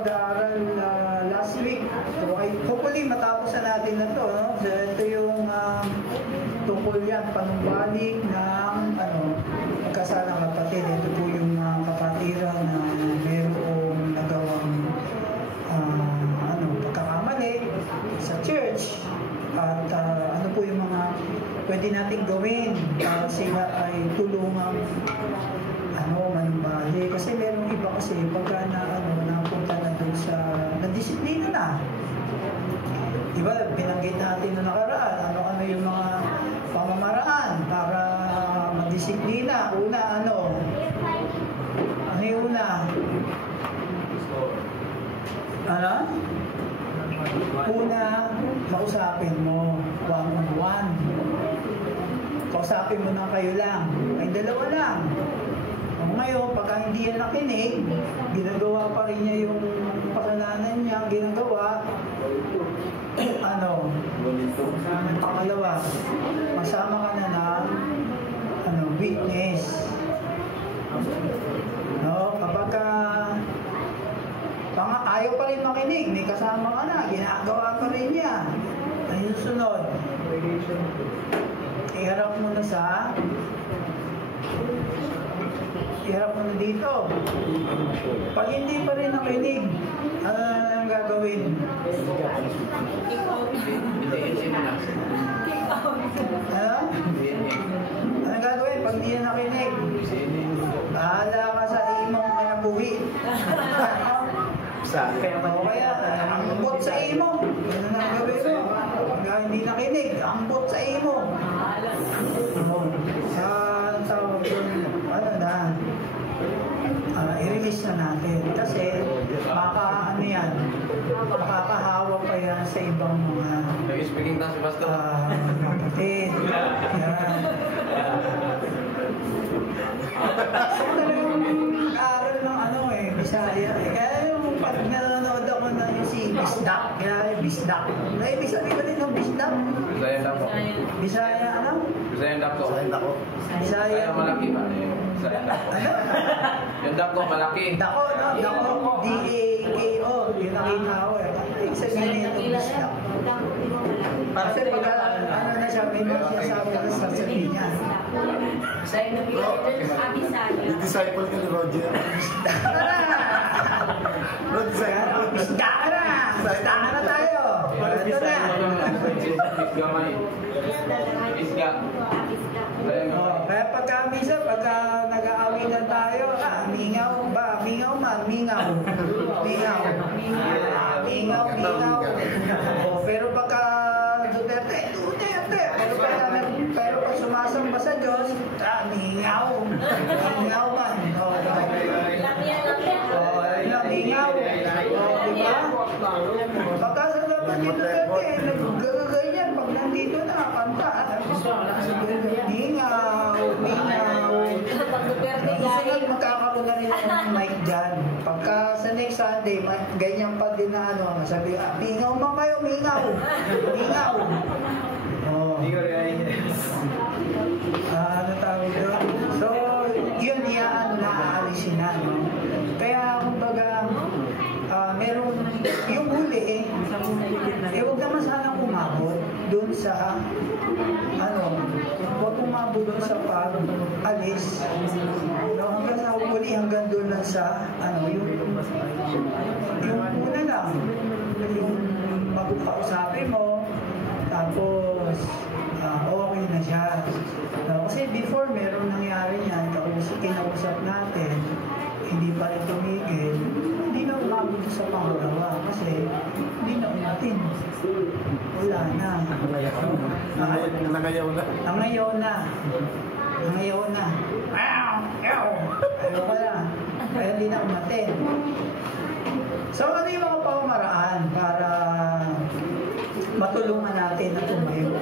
pag-aaral last week. So, hopefully matapos na natin na to. No? So, ito yung tungkol yan, panumbalik ng magkasalang kapatid. Ito po yung kapatiran na mayroong nagawang pagkakamali sa church. At ano po yung mga pwede nating gawin para sila ay tulungang manumbalik. Kasi merong iba kasi pagka napunta na doon sa nadisiplina na. Diba, binanggit natin na nakaraan, ano yung mga pamamaraan para madisiplina. Una, ano yung una? Una, kausapin mo, one-on-one. Kausapin mo na kayo lang. Ay, dalawa lang. Ngayon, pagka hindi yan nakinig, ginagawa pa rin niya yung pakalanan niya, ginagawa, pangalawa, masama ka na ng witness. Kapag ayaw pa rin makinig, may kasama ka na, ginagawa pa rin niya. Ano yung sunod? Iharap mo na dito. Pag hindi pa rin nakinig, ano na gagawin? Ano gagawin pag hindi na nakinig? Bahala ka sa imong kanabuhi. Kaya ambot sa imo. Ano na gagawin mo? Pag hindi nakinig, ambot sa imo. Tawag yun, i-release na natin. Kasi, makakahawa pa yan sa ibang mga kapatid. Yan. So, talagang mag-aaral ng Bisaya. Kaya yung pag nanonood ako na yung si Bisdak. Kaya yung Bisdak. May ibig sabihin ba din ng Bisdak? Bisaya dako. Bisaya ano? Bisaya dako. Bisaya malaki ba? Bisaya dako. Yung dako malaki. Dako, no? Dako. D-A-K-O. Yung nakita ko eh. Ibig sabihin yung Bisdak. Kasi pag na siya, may mga sinasabi na sa sabihin niya. Yung disciple ka ni Roger. Bisdak ka na! Bisdak ka na tayo! Ito na! Kaya pagka minsan, pagka nag-aawitan tayo, mingaw ba? Mingaw man, mingaw. Mingaw. Pero pagka Duterte. Pero pag sumasamba sa Diyos, mingaw. Mingaw man. Mingaw. Diba? Pagka sa dapat ni Duterte, nagagaganyan. Pag nandito na, kanta. Mingaw. Kasi magkakaroon na rin ng mic dyan. Pagka sa next Sunday, ganyan pa din na sabi, mingaw man kayo, mingaw. Ano tawag doon? So, yun naaalisin na. Kaya, kumbaga, merong, yung huli huwag naman sanang umabot doon sa, huwag umabot doon sa pag-alis. Hanggang sa huli, hanggang doon lang sa, yung una lang, yung magpausapin mo, tapos, okay na siya. Kasi before, meron nangyari yan, kinausap natin, hindi pa rin tumigil, hindi na umabot sa pangalawa kasi hindi na umatin. Wala na. Nangayaw na. Ayaw ka na. Kaya hindi na umatin. So, ano yung mga pamamaraan para matulungan natin na tumayo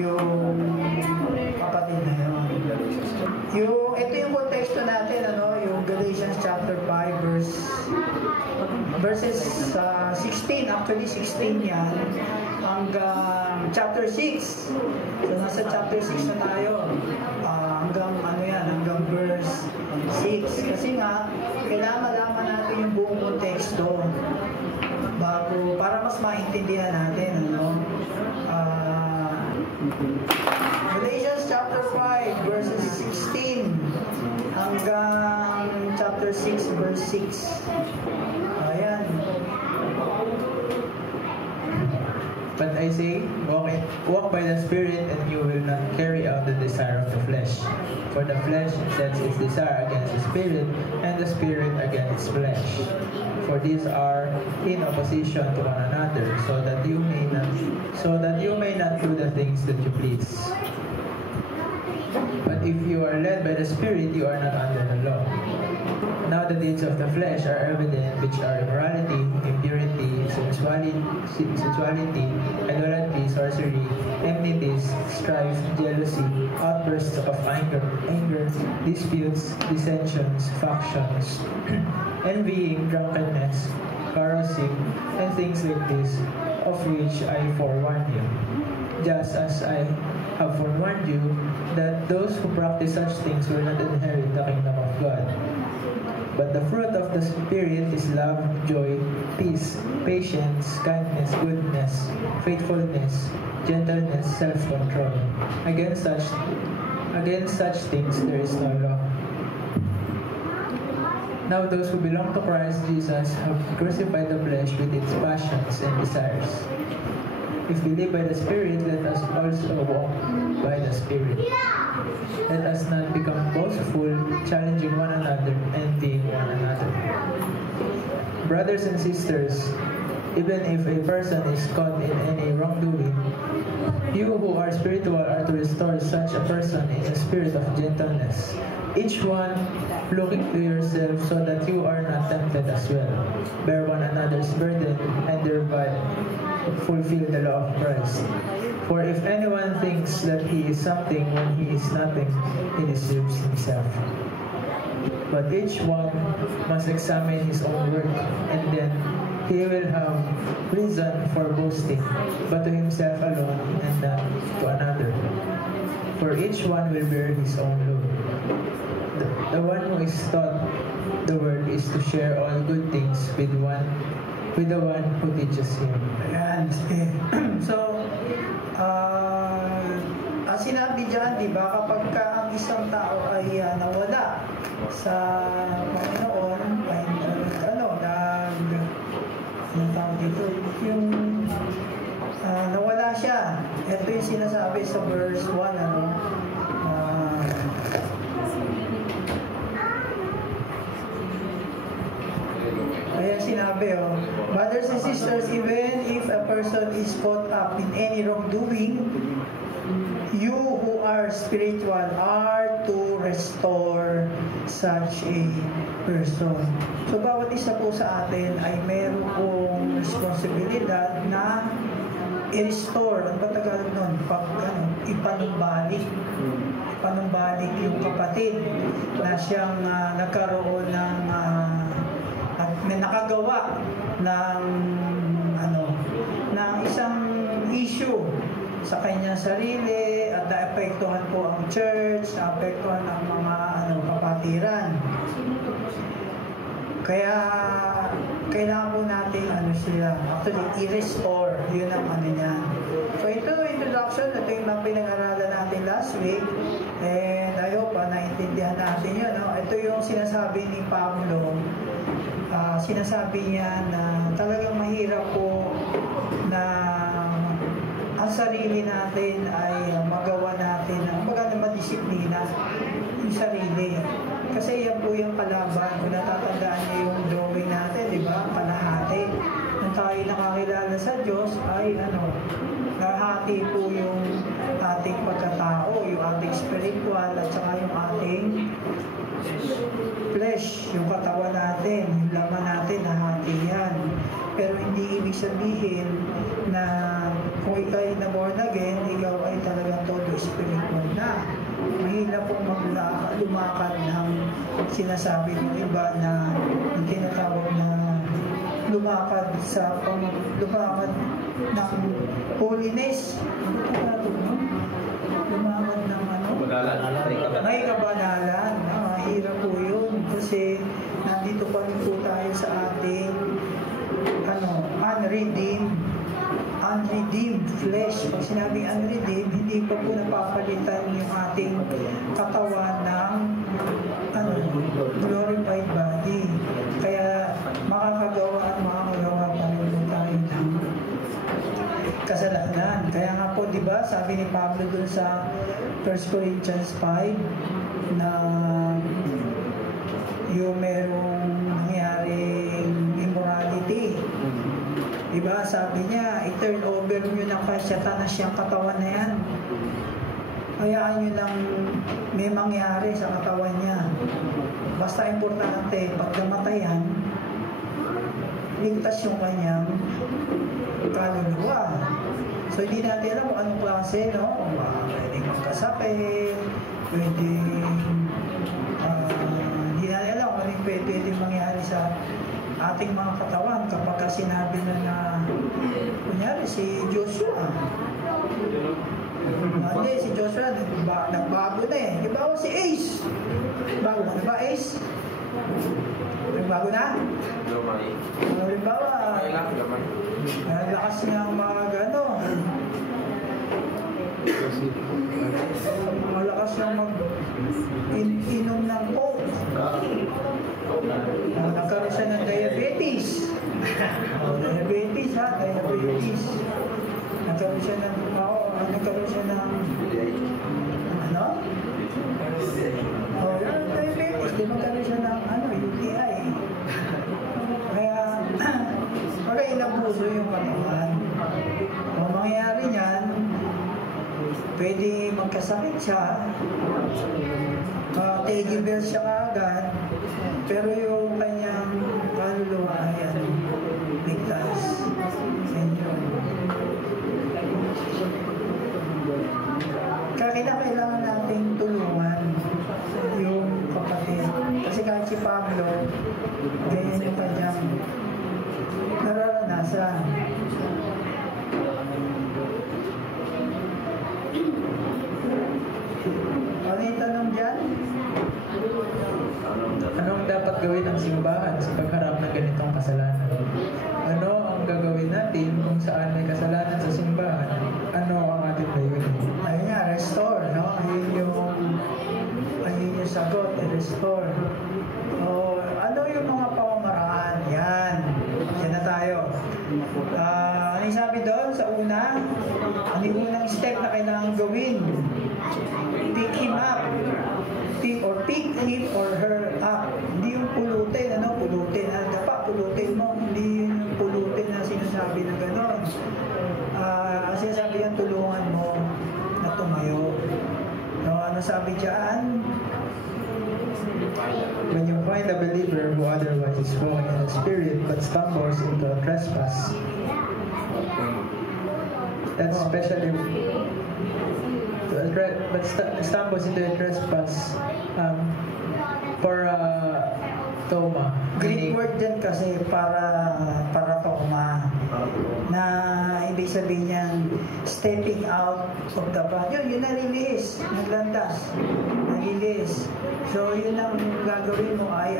yung kapatid na yun? Ito yung konteksto natin, yung Galatians chapter 5 verses 16, actually 16 yan, hanggang chapter 6. So nasa chapter 6 na tayo, hanggang verse 6. Kasi nga, kailangan malaman natin yung buong konteksto maintindihan natin, ano? Galatians chapter 5 verses 16 hanggang chapter 6 verse 6. Ayan. But I say, walk by the Spirit, and you will not carry out the desire of the flesh. For the flesh sets its desire against the Spirit, and the Spirit against its flesh. For these are in opposition to one another, so that you may not do the things that you please. But if you are led by the Spirit, you are not under the law. Now the deeds of the flesh are evident, which are immorality, impurity, sensuality, idolatry, sorcery, enmities, strife, jealousy, outbursts of anger, disputes, dissensions, factions, envying, drunkenness, carousing, and things like this, of which I forewarn you. Just as I have forewarned you, that those who practice such things will not inherit the kingdom of God. But the fruit of the Spirit is love, joy, peace, patience, kindness, goodness, faithfulness, gentleness, self-control. Against such things there is no law. Now those who belong to Christ Jesus have crucified the flesh with its passions and desires. If we live by the Spirit, let us also walk by the Spirit. Let us not become boastful, challenging one another, envying one another. Brothers and sisters, even if a person is caught in any wrongdoing, you who are spiritual are to restore such a person in a spirit of gentleness, each one looking to yourself so that you are not tempted as well. Bear one another's burden and thereby fulfill the law of Christ. For if anyone thinks that he is something when he is nothing, he deceives himself. But each one must examine his own work, and then he will have reason for boasting, but to himself alone and not to another. For each one will bear his own load. The one who is taught the word is to share all good things with the one who teaches him. Ayan. So, ang sinabi dyan, di ba, kapag ang isang tao ay nawala sa Panginoon, ay nawala siya. Ito yung sinasabi sa verse 1, Ayan sinabi, brothers and sisters, even if a person is caught up in any wrongdoing, you who are spiritual are to restore such a person. So, bawat isa po sa atin ay meron pong responsibilidad na i-restore. Ano ba Tagalog nun? Ipanumbalik yung kapatid na siyang nagkaroon ng may nakagawa ng isang issue sa kanyang sarili at naapektuhan po ang church, naapektuhan ang mga kapatiran. Kaya kailangan po natin sila actually i-restore, yun ang niya. So ito introduction, ito yung pinag-aralan natin last week, and I hope naintindihan natin yun. Ito yung sinasabi ni Pablo. Sinasabi niya na talagang mahirap po na ang sarili natin ay magawa natin na madisiplina yung sarili. Kasi yan po yung kalaban. Kung natatandaan niyo yung drawing natin, di ba? Kalahati. Nung tayo nakakilala sa Diyos ay nahati po yung ating pagkatao, yung ating spiritual at saka yung ating flesh, yung katawan natin, yung laman natin, nahati yan. Pero hindi ibig sabihin na kung ikaw ay na-born again, ikaw ay talagang todo spiritual na. Mahirap pong lumakad ng sinasabi ng iba na yung tinatawag na lumakad ng holiness. Lumakad ng may kabanalan. Mahirap po yun kasi nandito pa rin po tayo sa ating unredeemed unredeemed flesh. Pag sinabing unredeemed, hindi pa po napapalitan yung ating katawan ng glorified body. Kaya makakagawa at makakagawa pa rin po tayo ng kasalanan. Kaya nga po, di ba, sabi ni Pablo dun sa 1 Corinthians 5 na yung merong nangyaring immorality. Diba? Sabi niya, i-turn over nyo ng kasyatanas siyang katawan na yan. Hayaan nyo nang may mangyari sa katawan niya. Basta importante, pag namatayan, ligtas yung kanyang kaluluwa. So, hindi natin alam kung anong klase, no? Pwedeng magkasakit, pwedeng hindi natin alam kung anong pwedeng mangyari sa ating mga katawan kapag sinabi na kunyari si Joshua. Hindi, si Joshua nagbago na eh. Ibago si Ace. Bago na ba Ace? Nagbago na? Lumay. Halimbawa, ang lakas niyang mga gano'n. Malakas niyang mag-inom ng coke. Nagkaroon siya ng diabetes. Diabetes ha, diabetes. Nagkaroon siya ng ano? Diabetes. Di magkaroon siya ng UTI. Kaya, pagka inabuso yung katawan, kung mangyayari niyan, pwede magkasakit siya, teddy bear siya kaagad, pero yung kanyang kaluluwa ay ligtas. Kaya kailangan nating tulungan yung kapatid. Kasi kahit si Pablo, ganyan yung kanyang nararanasan. Ano yung tanong dyan? Anong dapat gawin ng simbahan sa pagharap ng ganitong kasalanan? Ano ang gagawin natin kung saan may kasalanan sa simbahan? Ano ang ating layunin? Ayun nga, restore, no? Ayun yung sagot, restore. O, ano yung mga pamamaraan? Yan na tayo. Ano yung sabi doon sa una? Ano yung unang step na kailangan gawin? Pick him up. Pick him or her up. Hindi yung pulutin, pulutin. Dapat pulutin mo, hindi yung pulutin na sinasabi na gano'n. Sinasabi yung tulungan mo na tumayo. No, ano sabi dyan? When you find a believer who otherwise is walking in the Spirit but stumbles into a trespass, that's especially stumbles into a trespass for toma. Greek word din kasi para toma, na ibig sabihin niyan stepping out of the path. Yun nalilihis, naglandas, nalilihis. So yun ang gagawin mo ay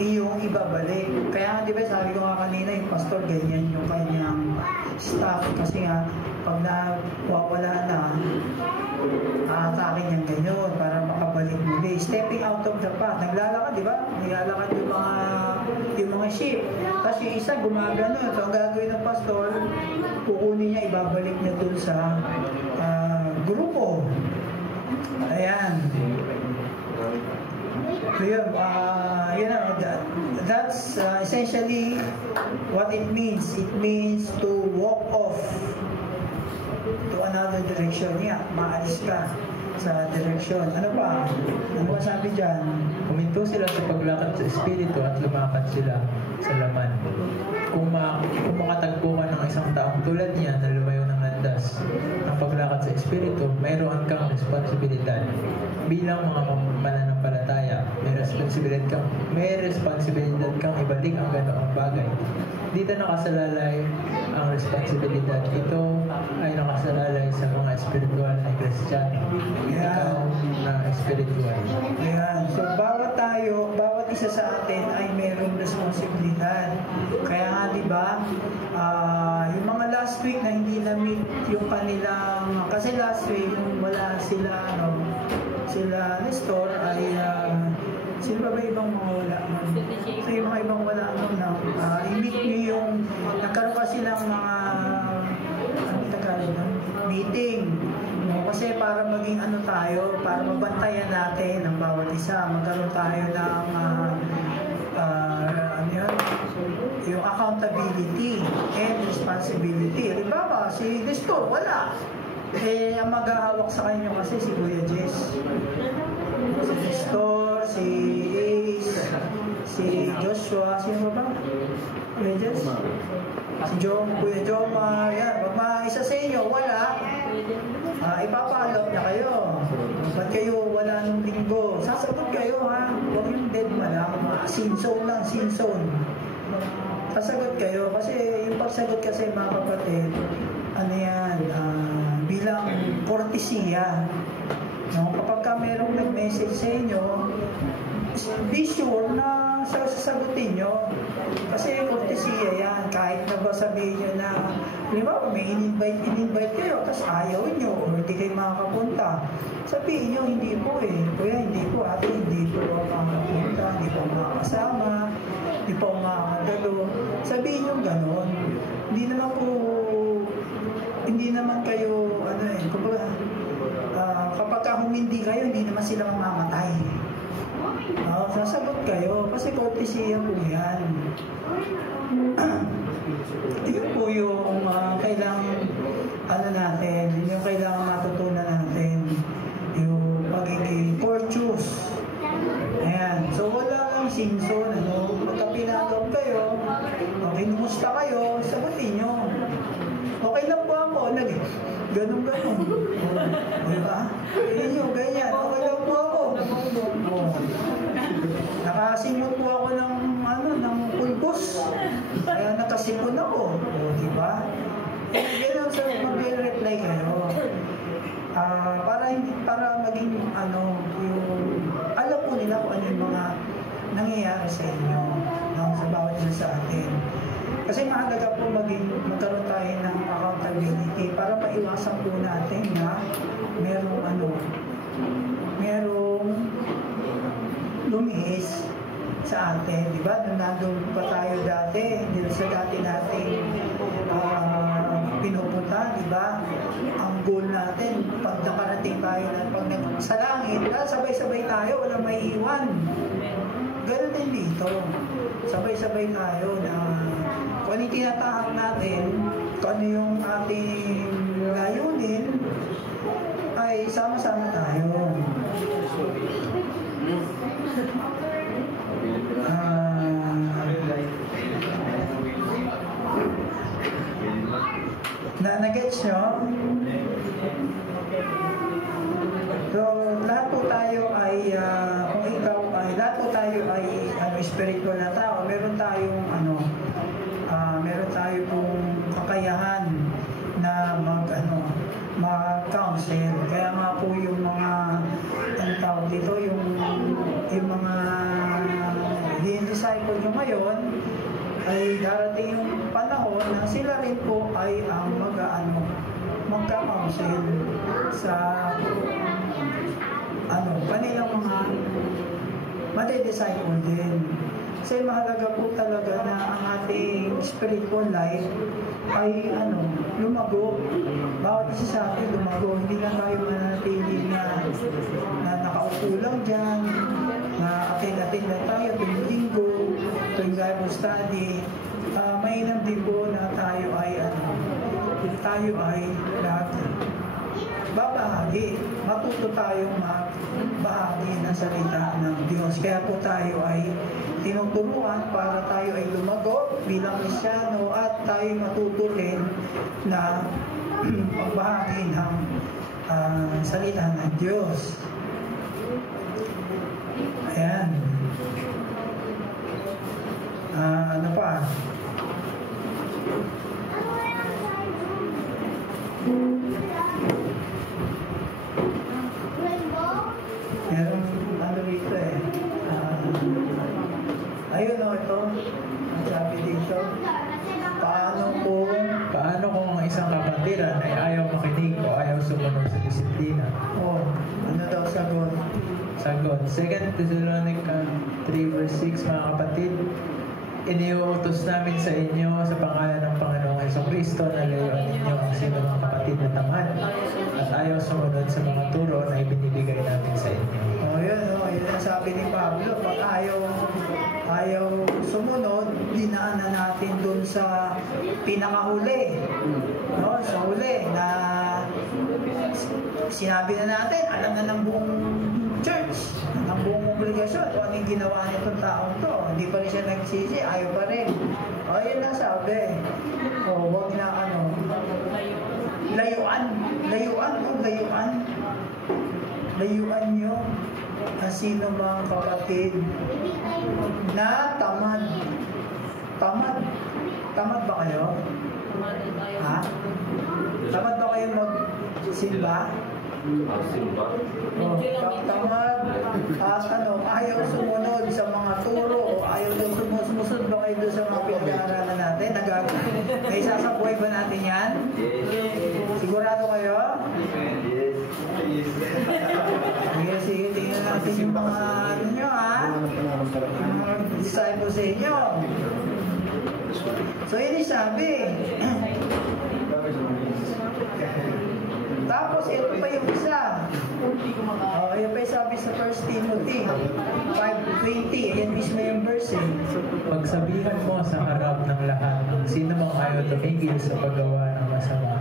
iyong ibabalik. Kaya di ba sabi ko nga kanina, yung pastor ganyan yung kanyang staff kasi nga pag nawawala na, aatakin niyang ganyan para makabalik muli. Stepping out of the path. Naglalakad, di ba? Naglalakad yung mga sheep. Tapos yung isa gumagano. So ang gagawin ng pastor, kukunin niya, ibabalik niya dun sa grupo. Ayan. So yun, that's essentially what it means. It means to walk off to another direction. Maalis ka sa direksyon. Ano ba? Ano ba sabi dyan? Huminto sila sa paglakad sa Espiritu at lumakad sila sa laman. Kung makatagpo ka ng isang taong tulad niya na lumayo ng landas ng paglakad sa Espiritu, mayroon kang responsibilidad. Bilang mga mananampalataya, may responsibilidad kang ibalik ang ganoong bagay. Dito nakasalalay ang responsibilidad. Ito ay nakasalalay sa mga espiritual na Kristiyano. Ikaw na espiritual. Ayan. So, bawat isa sa atin ay mayroong responsibilidad. Kaya nga, di ba, yung mga last week na hindi na-meet yung kanilang, kasi last week wala sila, sila Nestor ay sino ba ibang mga wala? So yung mga ibang wala i-meet nyo yung nagkaroon kasi ng mga meeting. Kasi para maging tayo, para mabantayan natin ang bawat isa, magkaroon tayo ng yung accountability and responsibility. Halimbawa, si Nestor, wala. Ang maghahawak sa kanya kasi si Kuya Jess. Si Nestor, si Ace, si Joshua, sino ba? Kuya Jess? Si Kuya Jomar, yan. Pag isa sa inyo, wala, ipapalot niya kayo. Ba't kayo wala nung linggo? Sasagot kayo, ha? Huwag yung dead man lang. Sin-zone lang, sin-zone. Sasagot kayo. Kasi yung pagsagot kasi, mga kapatid, bilang kortesiya. Kapag ka merong nag-message sa inyo, be sure na sasagutin nyo. Kasi kortesiya yan. Kahit na ba sabihin nyo na, halimbawa, may in-invite kayo, tapos ayaw nyo, o hindi kayo makakapunta. Sabihin nyo, hindi po Kuya, hindi po, ate, hindi po ako makakapunta, hindi po makakasama, hindi po makakadalo. Sabihin nyo gano'n. Hindi naman kayo, kapag humindi kayo, hindi naman sila mamamatay. Sasagot kayo, kasi kortesiya po yan. Yun po yung kailangan natin, yung kailangan matutunan natin, yung pagiging courteous. Ayan. So wala lang sinson, pagka pinagaw kayo, kinumusta kayo, sagutin nyo. Okay lang po ako, ganun-ganun. Diba? Ganyan, okay lang po ako. Nakasimot po ako ng pulbos. Kaya nakasipon ako. Diba? Ganyan, so mag-reply kayo. Para maging alam po nila kung ano yung mga nangyayari sa inyo, sa bawat isa sa atin. Kasi mahalaga po magkaroon tayo ng accountability para maiwasan po natin na merong lumihis sa atin, di ba? Nandun pa tayo dati, sa dati nating pinupunta, di ba? Ang goal natin, pag nakarating tayo sa langit, sabay-sabay tayo, walang may iwan. Ganun din dito. Sabay-sabay tayo na kung ano yung tinatahak natin, kung ano yung ating layunin, ay sama-sama tayo. Na-gets nyo? So, lahat po tayo ay, kung ikaw ay, lahat po tayo ay spiritual na tao. Meron tayong pong kakayahan na mag-counsel. Kaya nga po yung mga tawag dito, yung mga disciple nyo ngayon, ay darating yung panahon na sila rin po ay ang magka-counsel sa kanilang mga made-disciple din. Kasi mahalaga po talaga na ang ating spiritual life ay lumago. Bawat isa sa atin lumago. Hindi lang tayo manatili na nakaupo lang dyan, na attend na tayo tuwing linggo, tuwing Bible study. Mainam din po na tayo ay babahagi. Matuto tayong magbahagi ng salita ng Diyos. Kaya po tayo ay tinuturuan para tayo ay lumago bilang Kristyano at tayo matuto rin na magbahagi ng salita ng Diyos. Ayan. Ano pa? Meron rito ayun ito. Ang sabi dito, paano kung isang kapatiran ay ayaw makinig o ayaw sumunod sa disiplina. Ano daw sagot? Sagot, 2 Thessalonica 3 verse 6, mga kapatid, iniuutos namin sa inyo sa pangalan ng Panginoong Jesucristo na layuan ninyo ang sino mga kapatid na tamad at ayaw sumunod sa mga turo na ibinibigay namin sa inyo. Yun ang sabi ni Pablo, pag ayaw sumunod, dinaanan natin dun sa pinakahuli. Sa huli na sinabi na natin, alam na ng buong church, ng buong obligasyon, kung anong ginawa nitong taong to. Hindi pa rin siya nagsisi, ayaw pa rin. Yun lang sabi. Huwag na layuan nyo ang sino mga kapatid na tamad. Tamad ba kayo? Ha? Tamad ba kayo magsimba? Simba. Tamad at ayaw sumunod sa mga turo o ayaw daw sumusunod ba kayo doon sa mga pinag-aaralan natin? May sasabuhay ba natin yan? Sigurado kayo? Sige, tingnan natin yung mga nyo, ha? Yung mga disciples sa inyo. So, yun yung sabi. Tapos, ito pa yung isa. Ito pa yung sabi sa 1 Timothy 5:20. Yan mismo yung verse. Pagsabihan mo sa harap ng lahat, sino mang ayaw tumigil sa paggawa ng masama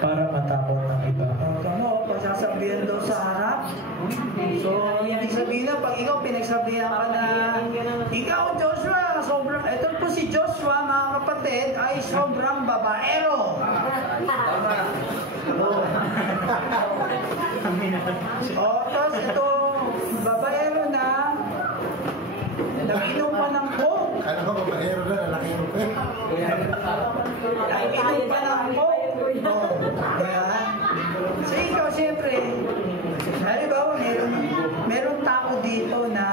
para matakot ng iba. Pagsasabihan daw sa harap. So, ibig sabihin na, pag ikaw pinagsabihan ka na, ikaw Joshua, ito po si Joshua, mga kapatid, ay sobrang babaero. Tapos ito, babaero na, nakinom pa ng coke. Kala ko babaero na, lalaki mo pa. Nakinom pa ng coke. So ikaw, siyempre, halimbawa, meron tao dito na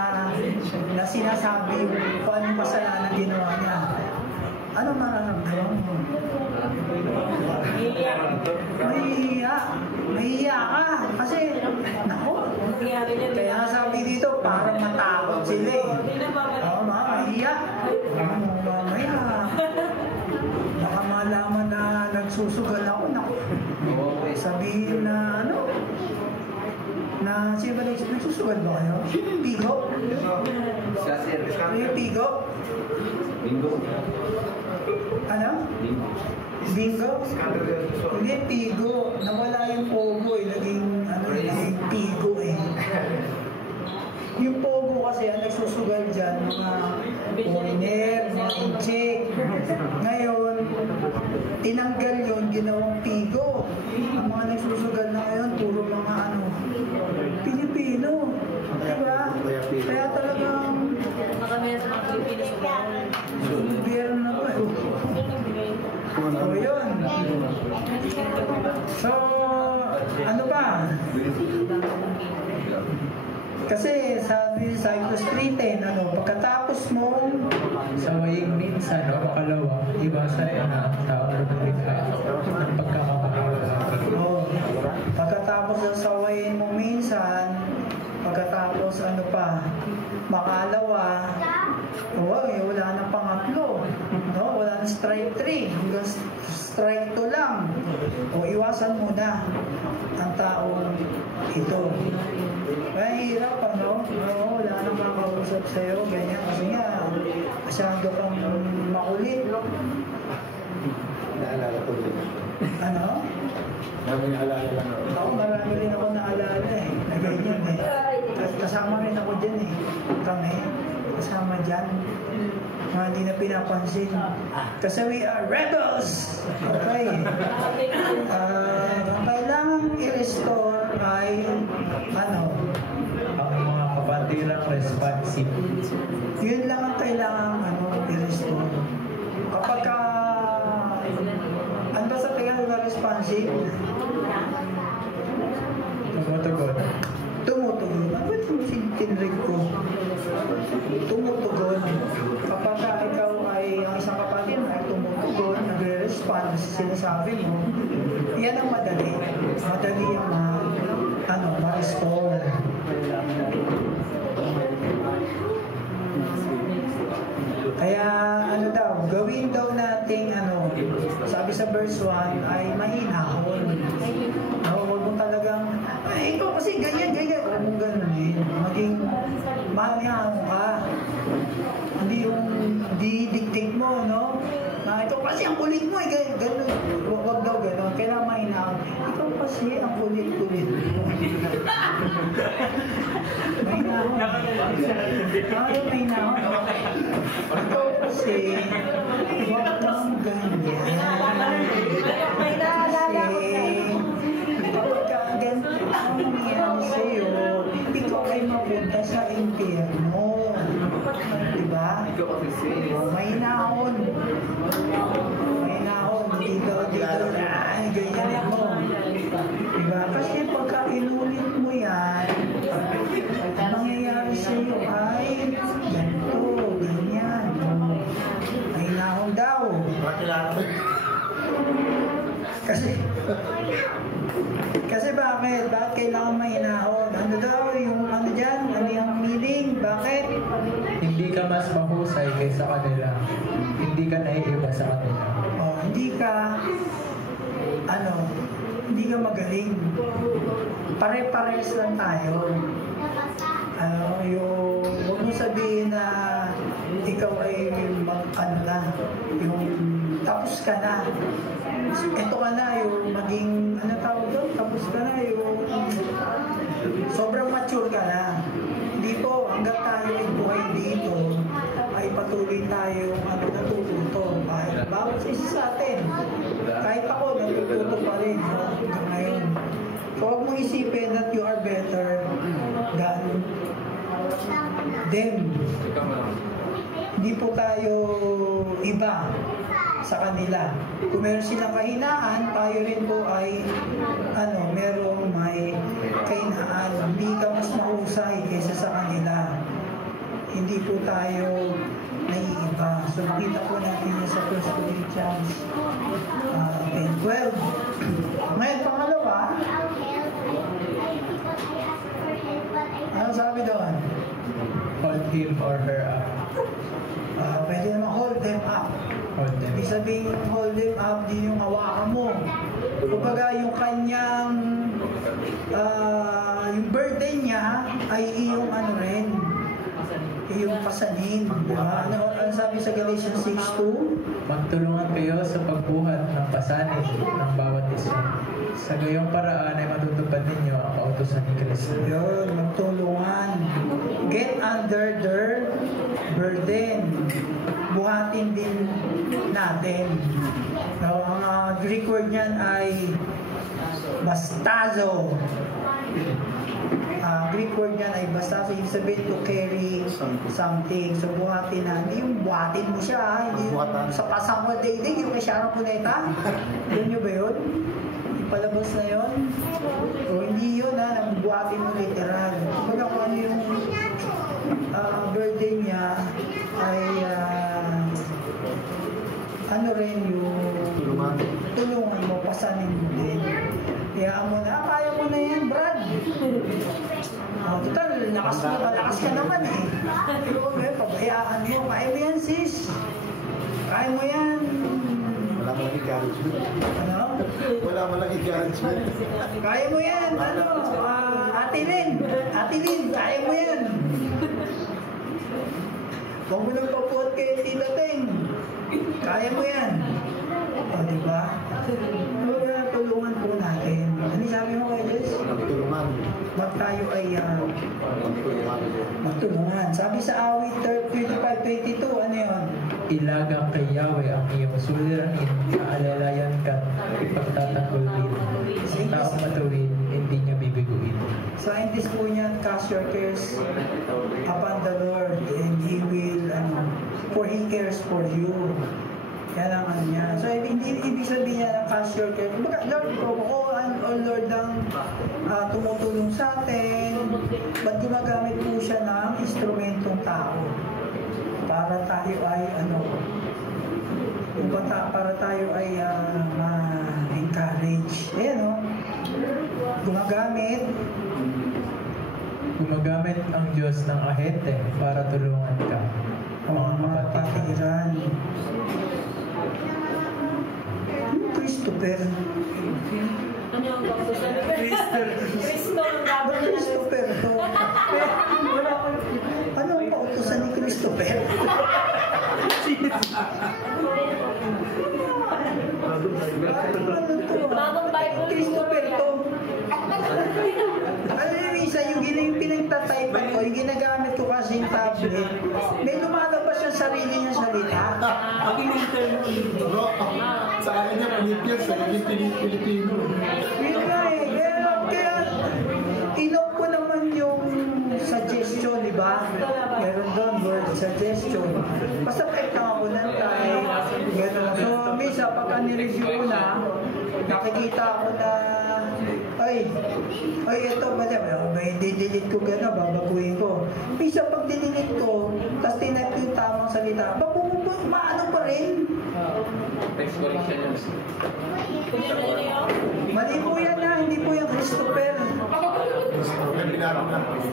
sinasabi kung anong kasalanan ginawa niya. Ano mararamdaman mo? Mahihiya ka. Kasi, kaya sabi dito, parang matakot sila eh. Mahihiya. Mamaya, baka malaman na nagsusugal ako. Sabihin na na sino ba nagsusugal ba kayo? Pigo? Yung pigo? Bingo. Ano? Bingo? Hindi, pigo. Nawala yung pogo eh. Naging pigo eh. Yung pogo kasi ang nagsusugal dyan, mga foreigner, mga incheck. Ngayon, tinanggal yun, ginawang pigo. Ang mga nagsusugal na ngayon, puro mga Pilipino. Diba? Kaya talagang gobyerno na to eh. So, yun. So, ano ba? Kasi sabi sa Titus 3:10, pagkatapos mo sawayin minsan o makalawa, iwasan mo na ang tao na lumikha ng pagkakamahal. Pagkatapos ng sawayin mo minsan, pagkatapos makalawa, wala nang pangatlo. Wala nang strike 3, hanggang strike 2 lang. Iwasan mo na ang taong ito. Kaya hirap, wala nang makausap sa'yo, ganyan. Kasi nga, masyado kang makulit. Naalala ko din. Ano? Marami naalala lang ako. Ako, marami rin ako naalala eh. Na ganyan eh. Kasama rin ako dyan eh. Kami, kasama dyan. Mga hindi na pinapansin. Kasi we are rebels! Okay. Ang kailangan i-restore ay ang mga kapatirang responsive. Yun lang ang kailangan i-restore. Kapag ano ba sa Tagalog na responsive? Tumutugon. Tumutugon. Ba't mo tinrig ko? Tumutugon. Kapag ikaw ay ang isang kapatid ay tumutugon, nagre-respond. respond sa sinasabi mo, yan ang madali. Madali yung ma-restore. Kaya ano daw, gawin daw nating sabi sa verse 1 ay mahinahon. Huwag mo talagang, ikaw kasi ganyan. Huwag mong ganunin. Maging mahinahon ka. Hindi yung di-dictate mo, no? Ikaw kasi ang kulit mo, ganun. Huwag daw ganun. Kailangan mahinahon. Ikaw kasi ang kulit-kulit mo. Mahinahon. Mahinahon. Ikaw kasi, huwag kang ganyan. Kasi, kapag ka ganito ang nangyari sa'yo, ikaw ay mapunta sa impyerno. Diba? Mahinahon. Dito, ganyan mo. Diba? Kasi pagka inulit mo yan, ang mangyayari sa'yo ay ganito, ganyan. Mahinahon daw. Kasi bakit? Bakit kailangan mahinahon? Ano daw yung dyan? Ano yung meaning? Bakit? Hindi ka mas mahusay kaysa kanila. Hindi ka naiiba sa kanila. Hindi ka magaling. Pare-pares lang tayo. Huwag mo sabihin na ikaw ay yung tapos ka na. Ito ka na, yung maging, tapos ka na, yung sobrang mature ka na. Hindi po, hanggang tayo ay buhay dito, ay patuloy tayong natututo. Bawat isa sa atin. Kahit ako, natututo pa rin hanggang ngayon. So, huwag mong isipin that you are better than them. Hindi po tayo iba sa kanila. Kung meron silang kahinaan, tayo rin po ay merong may kahinaan. Hindi ka mas mahusay kaysa sa kanila. Hindi po tayo naiiba. So nakita po natin yun sa 1 Corinthians 10:12. Ngayon, pangalawa, ano sabi doon? Hold him or her up. Pwede naman hold them up. Ibig sabihin hold them up, din yung hawakan mo. Kumbaga yung kanyang yung burden niya ay iyong rin, iyong pasanin. Diba? Ano sabi sa Galatians 6:2? Magtulungan kayo sa pagbuhat ng pasanin ng bawat isa. Sa gayong paraan ay matutupad ninyo ang kautusan ni Kristo. Yun, magtulungan. Get under their burden. Buhatin din natin. So, ang Greek word niyan ay bastazo. Greek word niyan ay bastazo. Ibig sabihin to carry something. So, buhatin na. Hindi yung buhatin mo siya. Hindi yung sa pasang mo daily. Yung kay Sharon Cuneta. Yun nyo ba yun? Palabas na yun? O hindi yun nagbuhatin mo literal. Kumbaga kung ano yung burden niya ay rin yung tulungan mo, pasanin mo din. Kaya mo na, kaya mo na yan, Brad. Total, malakas ka naman eh. Pero pabayaan mo, kaya mo yan sis. Kaya mo yan. Wala mo lang encouragement. Ano? Wala mo lang encouragement. Kaya mo yan. Ate Lynn, kaya mo yan. Huwag mo nang papuot kay Tita Teng. Kaya mo yan. O, diba? Tulungan po natin. Ano sabi mo kay Jess? Magtulungan. Tayo ay magtulungan. Sabi sa awit 25:22, ano yun? Ilagang kay Yahweh ang iyong suliranin, aalalayan ka, ipagtatanggol din. Ang taong matuwid, hindi niya bibiguin. Scientist po niyan, cast your cares upon the Lord and He will, for He cares for you. Yan ang niya. So, hindi ibig sabihin niya na cast your cares. Lord, Lord ang tumutulong sa atin, ba't gumagamit po siya ng instrumentong tao para tayo ay para tayo ay ma-encourage. Ayan o. Gumagamit ang Diyos ng ahente para tulungan ka. Mga kapatiran. Christopher. Ano yung kautusan ni Kristo? Kristo ang gabon na Christopher to. Ano ang pautusan ni Christopher? Bagong Bible. Christopher to. Ano yung isa, yung pinagtatypan ko, yung ginagamit ko kasi yung tablet, may lumalabas yung sarili niyang salita. Bro, sa akin niya, Philippines, sa naging Pilipino. Yun nga eh. Kaya inop ko naman yung suggestion, di ba? Meron doon, word suggestion. Basta kahit lang ako ng time, gano'n. So, misa, pagka nireview ko na, nakikita ako na, ay, ito, may delete ko gano'n, babaguhin ko. Misa, pag delete ko, tapos tinap yung tamang salita, maano pa rin. Text correction yun. Mali po yan na, hindi po yung Christopher.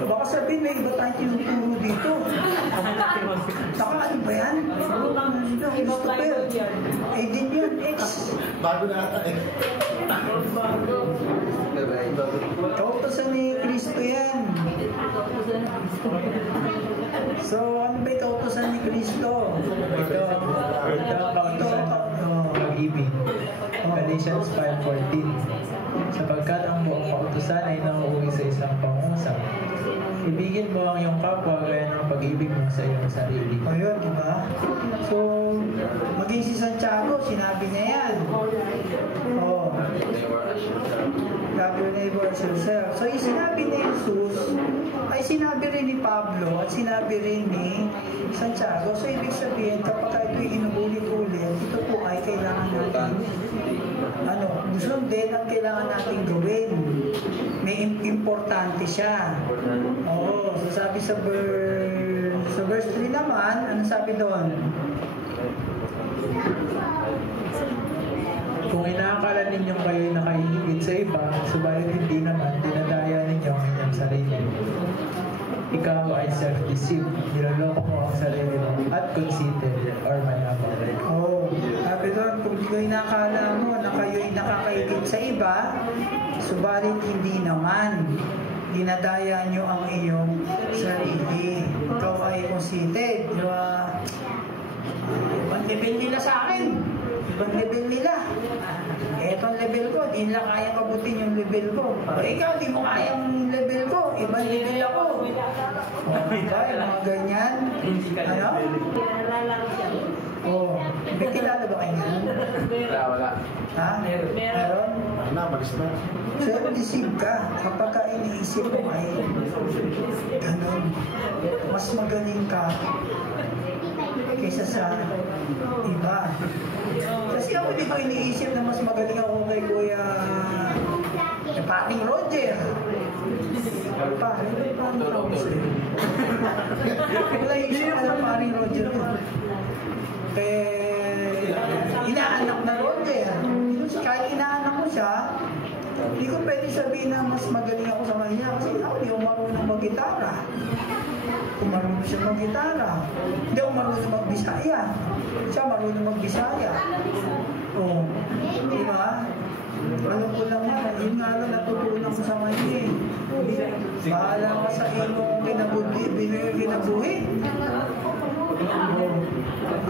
Baka sabihin, may iba tayong tinuturo dito. Saka ano ba yan? Christopher. Eh, din yun, X. Bago na ata eh. Kautosan ni Cristo yan. So, ano ba yung kautosan ni Cristo? Ito ang kautusan ng pag-ibig. Galatians 5:14. Sapagkat ang buong kautusan ay nauuwi sa isang pangungusap. Ibigin mo ang iyong kapwa gaya ng pag-ibig mo sa iyong sarili. Ayun, di ba? So, maging si Santiago, sinabi niya yan. Oh, love your neighbor as yourself. So, yung sinabi ni Jesus, ay sinabi rin ni Pablo at sinabi rin ni Santiago. So, ibig sabihin, kapag ito'y inuulit-ulit, ito po ay kailangan natin sundin at kailangan natin gawin. May importante siya. Oo. So, sabi sa verse 3 naman, ano sabi doon? Kung inaakala ninyong kayo'y nakahihigit sa iba, subalit hindi naman, dinadaya ninyo ang inyong sarili. Ikaw ay self-deceived, niloloko mo ang sarili mo, at conceited or mayabang. Oo. Sabi doon, kung kayo'y nakakala mo na kayo'y nakakahigit sa iba, subalit hindi naman, dinadaya nyo ang iyong sarili. Ikaw ay conceited. Ibang level nila sa akin. Ibang level nila. Etong level ko, di nila kayang kabutin yung level ko. Ikaw, di mo kayang level ko. Ibang level ako. Diba? Yung mga ganyan. Ano? Oo. May kilala ba kayo yan? Wala. Ha? Meron? Malis na. Self-deceive ka kapag ka iniisip mo ay ganun. Mas magaling ka kaysa sa iba. Kasi ako di ba iniisip na mas magaling ako kay Kuya Pating Roger. Wala isip ka ng Pating Roger ko. Inaanak na Roger. Kahit inaanak ko siya, hindi ko pwede sabihin na mas magaling ako sa kanya kasi ako hindi ako marunong mag-gitara. Kung marunong siya mag-gitara, hindi ako marunong mag-Bisaya. Siya marunong mag-Bisaya. Oo. Di ba? Alam ko lang yan. Yun nga lang natutunan ko sa kanya eh. Bahala ka sa iyong kinabuhi.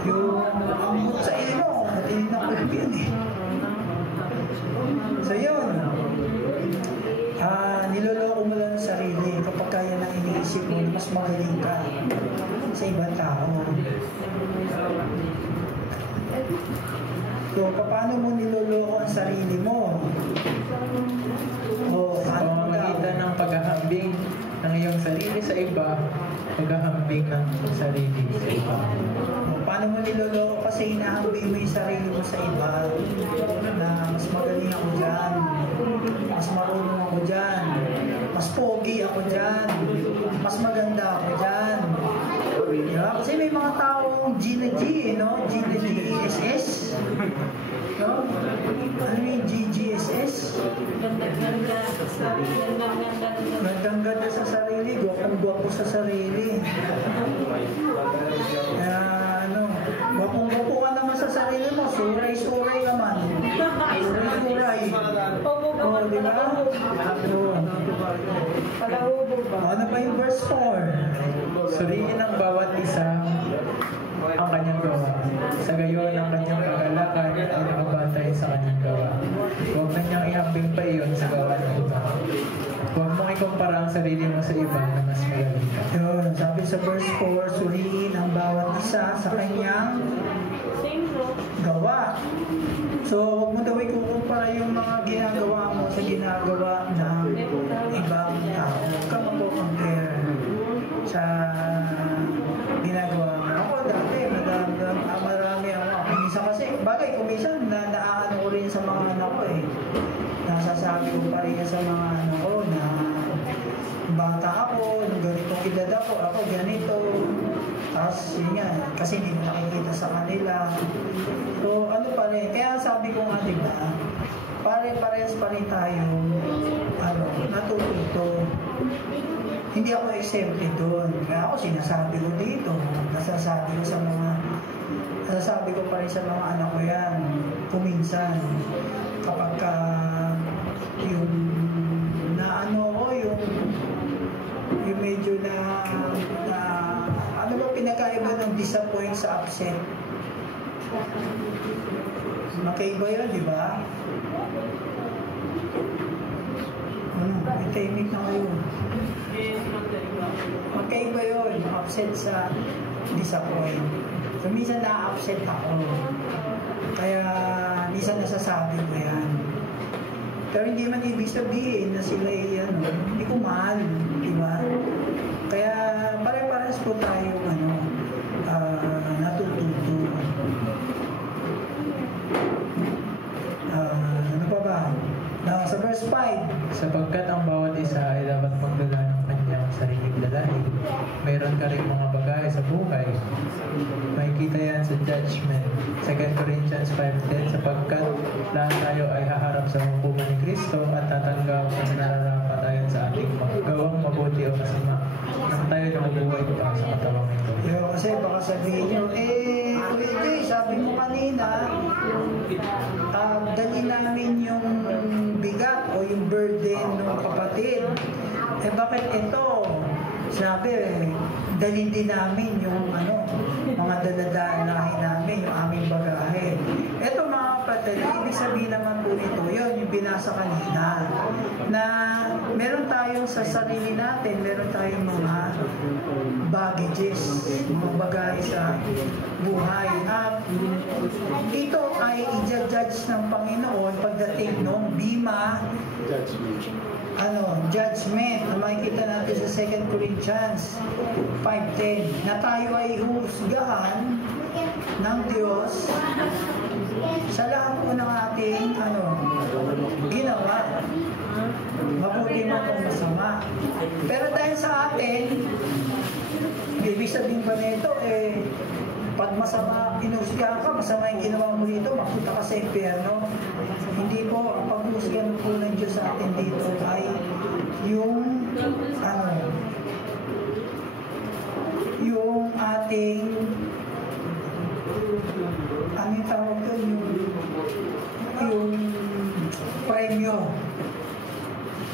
Yung ambot sa ino, hindi na kulpian eh. So yun, niloloko mo lang ang sarili kapag kaya na iniisip mo mas magaling ka sa ibang tao. So, paano mo niloloko ang sarili mo? Sa pamamagitan ng paghahambing ng iyong sarili sa iba, paghahambing ng sarili sa iba. Paano mo niloloko kasi hinahambing mo yung sarili mo sa iba na mas magaling ako dyan, mas marunong ako dyan, mas pogi ako dyan, mas maganda ako dyan. Diba? Kasi may mga taong G na G, no? G na GSS. No? Ano yung GGSS? Gandang-ganda sa sarili, gwapong-gwapo sa sarili. Kaya gwapong-gwapo ka naman sa sarili mo, suray-suray naman. Suray-suray. Oh, di ba? Ano pa yung verse 4? Suriin ang bawat isa ang kanyang gawa. Sa gayon ang kanyang kagalakan ay nakabantay sa kanyang gawa. Huwag na niyang ihambing pa iyon sa gawa ng iba. Huwag mong ikumpara ang sarili mo sa iba na mas magaling ka. Yun, sabi sa verse 4, suriin ang bawat isa sa kanyang gawa. So, huwag mo daw ikukumpara yung mga ginagawa mo sa ginagawa ng ibang tao. Huwag ka mag-compare sa ginagawa mo. Ako dati, marami ako. Minsan kasi, bagay, kuminsan naaano ko rin sa mga anak ko eh. Nasasabi ko pa rin sa mga anak ko na bata ako, nung ganitong edad ako ganito. Tapos, yun nga, kasi hindi mo nakikita sa kanila. So, ano pa rin, kaya sabi ko nga, diba, pare-parehas pa rin tayo, natututo. Hindi ako exempted doon. Kaya ako sinasabi ko dito, nasasabi ko pa rin sa mga anak ko yan, kuminsan, kapag yung medyo ano ba pinakaiba ng disappoint sa upset? Magkaiba yun, di ba? Itahimik na kayo. Magkaiba yun, upset sa disappoint. So, minsan na-upset ako. Kaya, minsan nasasabi ko yan. Pero hindi man ibig sabihin na sila hindi ko mahal, di ba? Kaya pare-pares po tayo natututo. Ano pa ba? Sa verse 5. Sapagkat ang bawat isa ay dapat magdala ng kanyang sariling dalahin. Mayroon ka rin mga bagay sa buhay. Makikita yan sa judgment. 2 Corinthians 5:10, sapagkat lahat tayo ay haharap sa hukuman ni Kristo at tatanggap ang nararapat ayon sa ating gawang mabuti o masama. Nang tayo nabubuhay pa sa katawang ito. Kasi baka sabihin nyo, sabi mo kanina, dali namin yung bigat o yung burden ng kapatid. Bakit ito? Sabi, dali din namin yung mga daladalahin namin, yung aming bagahe. Ito mga kapatid, ibig sabihin naman po nito, yun yung binasa kanina, na meron tayong sa sarili natin, meron tayong mga baggages, mga bagahe sa buhay. At ito ay i-judge ng Panginoon pagdating ng bima, judgment. Makikita natin sa 2 Corinthians 5:10 na tayo ay husgahan ng Diyos sa lahat po ng ating ginawa, mabuti mo kung masama. Pero dahil sa atin, ibig sabihin ba nito pag masama, inusga ka, masama yung ginawa mo dito, mapunta ka sa impyerno. Hindi po, ang pag-usga po ng Diyos sa atin dito ay yung ating yung tawag doon, yung premyo.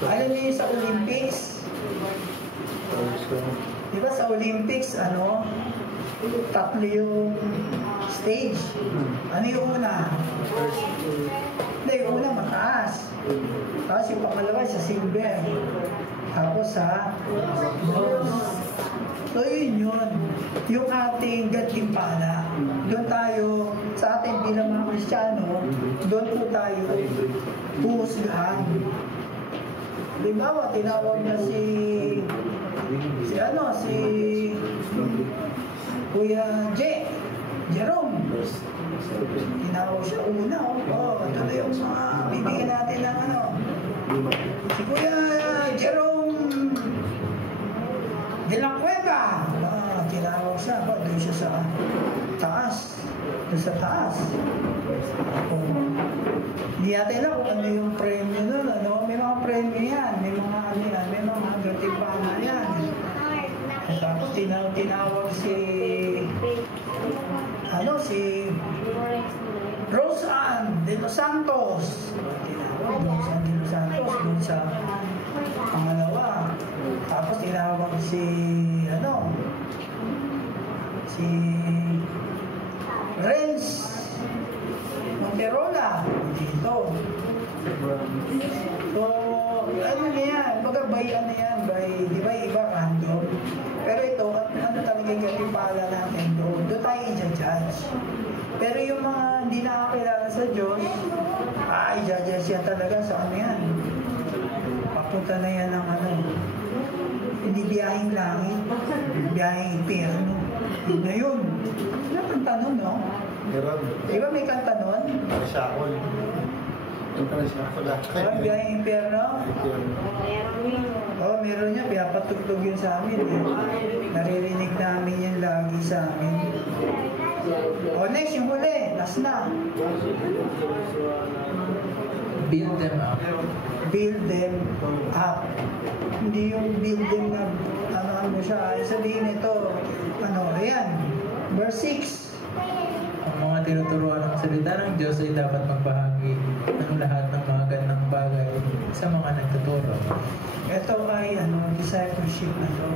Alam niyo sa Olympics, di ba sa Olympics, tatlo yung stage. Ano yung una? Hindi, yung una mataas. Tapos yung pangalawa sa silver. Tapos sa bronze. So yun. Yung ating gantimpala. Doon tayo, sa ating bilang mga Kristiyano, doon po tayo huhusgahan. Halimbawa, tinawag na si Kuya Jerome. Tinawag siya una. Ito na yung mga bibigyan natin ng si Kuya Jerome de la Cueva. Tinawag siya. doon sa taas. Hindi natin alam kung ano yung premyo nun, ano? May mga premyo yan, may mga ano yan, may mga gatipana yan. Tapos tinawag si Rose Ann de los Santos. Tinawag Rose Ann de los Santos dun sa pangalawa. Tapos tinawag si Renz Monterola dito. So, ano na yan? Baga by ano yan? Di ba iba random? Pero ito, ano talaga yung katimpala natin doon? Doon tayo i-judge. Pero yung mga hindi nakakilala sa Diyos, i-judge yan talaga sa ano yan. Papunta na yan ng ano. Hindi biyahing langit, biyahing impyerno. Yun na yun. Ano kanta nun, no? Meron. Di ba may kanta nun? Masyakol. Parang biyahing impyerno? Oo, meron niya. Pinapatugtog yun sa amin. Naririnig namin yan lagi sa amin. Next, yung huli. Last na. Build them up. Build them up. Hindi yung build them na ano siya. Sabihin ito, ayan. Verse 6. Ang mga tinuturuan ng salita ng Diyos ay dapat magbahagi ng lahat ng mga gandang bagay sa mga nagtuturo. Ito ay discipleship na ito.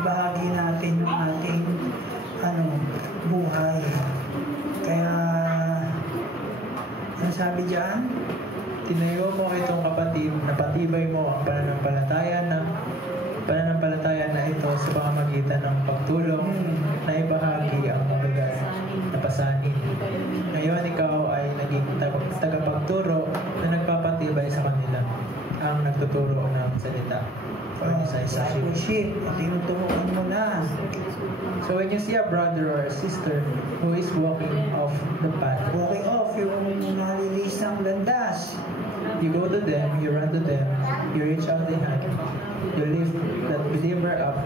Ibahagi natin yung ating buhay. Kaya, ano sabi dyan? Tinayo mo itong kapatid na patibay mo ang pananampalataya na ito sa pamamagitan ng pagtulong na ibahagi ang mabigat na pasanin. Ngayon ikaw ay naging tagapagturo na nagpapatibay sa kanila ang nagtuturo ng salita. Discipleship. Tinuturuan mo na. So when you see a brother or a sister who is walking off the path, Walking off, yung nalilis ng landas. you go to them, you run to them, you reach out the hand, you lift that believer up,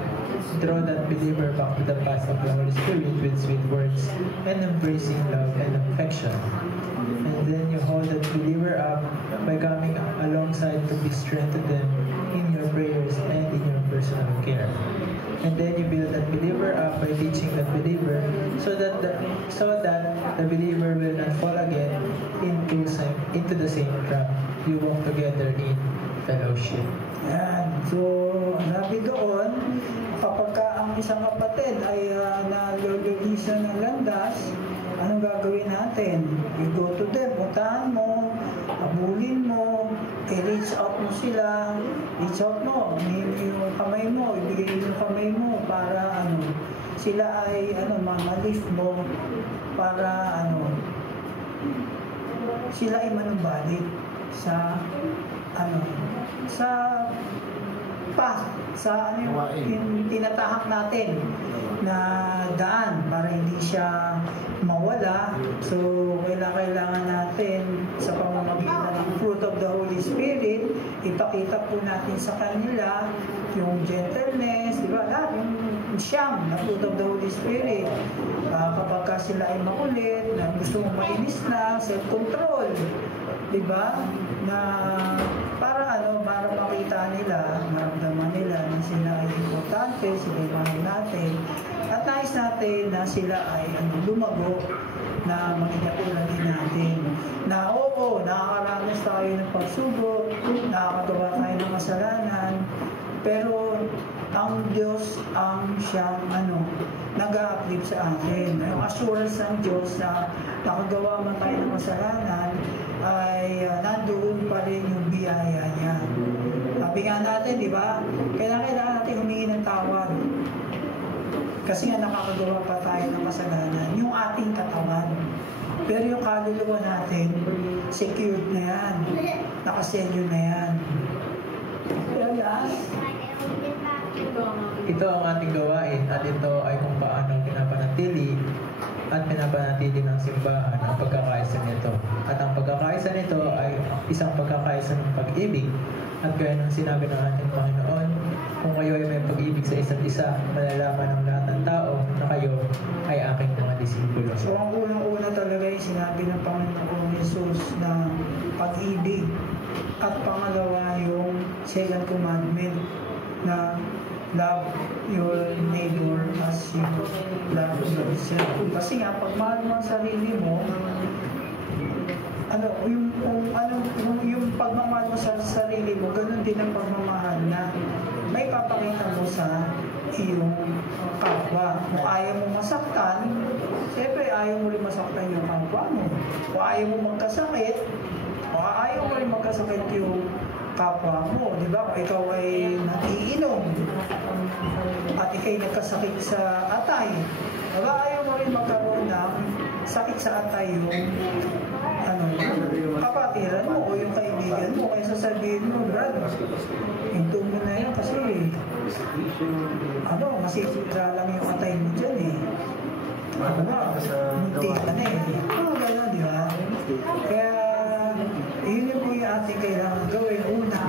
throw that believer back to the path of the Holy Spirit with sweet words and embracing love and affection. And then you hold that believer up by coming alongside to be strength to them in your prayers and in your personal care. And then you build that believer up by teaching that believer so that the believer will not fall again into the same trap. You walk together in fellowship. Yan. So, sabi doon, kapag ang isang kapatid ay nalululisan ng landas, anong gagawin natin? You go to them, puntahan mo, abulin mo, i-reach out mo sila, reach out mo, yung kamay mo, ibigay yung kamay mo para sila ay ma-lift mo para sila ay manumbalik sa path, sa yung tinatahak natin na daan para hindi siya mawala. So, kailangan natin sa pamamagitan ng fruit of the Holy Spirit, ipakita po natin sa kanila yung gentleness, di ba? Yung siyam na fruit of the Holy Spirit. Kapag sila ay makulit, na gusto mong mainis na, self-control, di ba? Na para makita nila, maramdaman nila na sila ay importante, sila ay mahal natin, at nais natin na sila ay lumago, na maging katulad din natin. Na nakakaranas tayo ng pagsubok, nakakagawa tayo ng kasalanan, pero ang Diyos ang siyang nag-a-uplift sa atin. Yung assurance ng Diyos na nakagawa man tayo ng kasalanan ay nandoon pa rin yung biyaya niya. Sabi nga natin, di ba? Kailangan natin humingi ng tawad. Kasi nga nakakagawa pa tayo ng kasalanan. Yung ating katawan. Pero yung kaluluwa natin, secured na yan. Nakaselyo na yan. Pero ito ang ating gawain at ito ay kung paano pinapanatili ng simbahan ang pagkakaisa nito. At ang pagkakaisa nito ay isang pagkakaisa ng pag-ibig. At gaya ng sinabi ng ating Panginoon, kung kayo ay may pag-ibig sa isa't isa, malalaman ng lahat ng ng tao na kayo ay aking mga disipulo. So ang unang-una talaga yung sinabi ng Panginoong Jesus na pag-ibig. At pangalawa yung second commandment na love your neighbor as you love yourself. Kasi nga, pag mahal mo ang sarili mo, yung pagmamahal mo sa sarili mo, ganun din ang pagmamahal na may papakita mo sa iyong kapwa. Kung ayaw mo masaktan, siyempre ayaw mo rin masaktan yung kapwa mo. Kung ayaw mo magkasakit, o ayaw mo rin magkasakit yung kapwa mo. Di ba? Kung ikaw ay nagiinom at ikay nagkasakit sa atay, diba? Ayaw mo rin magkaroon ng sakit sa atay yung kapatiran mo o yung kaibigan mo. Kaya sasabihin mo, Brad, hinto mo na yan kasi masisira lang yung atay mo dyan eh. Munti ka na eh. Gano'n, di ba? Kaya yun yung po yung ating kailangan gawin. Una,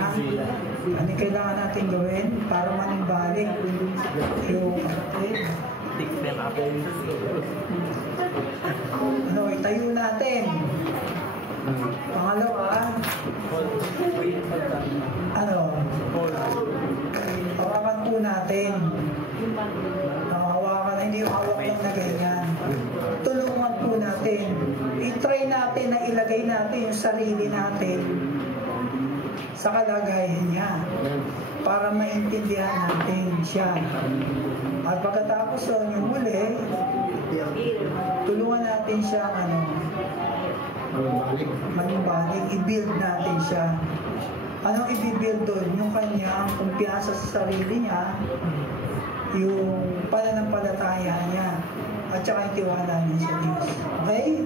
ano kailangan natin gawin para manimbalik yung itayo natin. Pangalawa, hawakan po natin. Hawakan, hindi yung hawak lang na ganyan. Tulungan po natin. I-try natin na ilagay natin yung sarili natin sa kalagayan niya para maintindihan natin siya. At pagkatapos yung huli, tulungan natin siya manimbalik, i-build natin siya. Anong i-build doon? Yung kanyang kumpiyansa sa sarili niya, yung pananampalataya niya, at saka yung tiwala niya sa Diyos. Okay?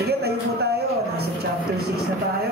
Sige, tayo po tayo. Nasa chapter 6 na tayo.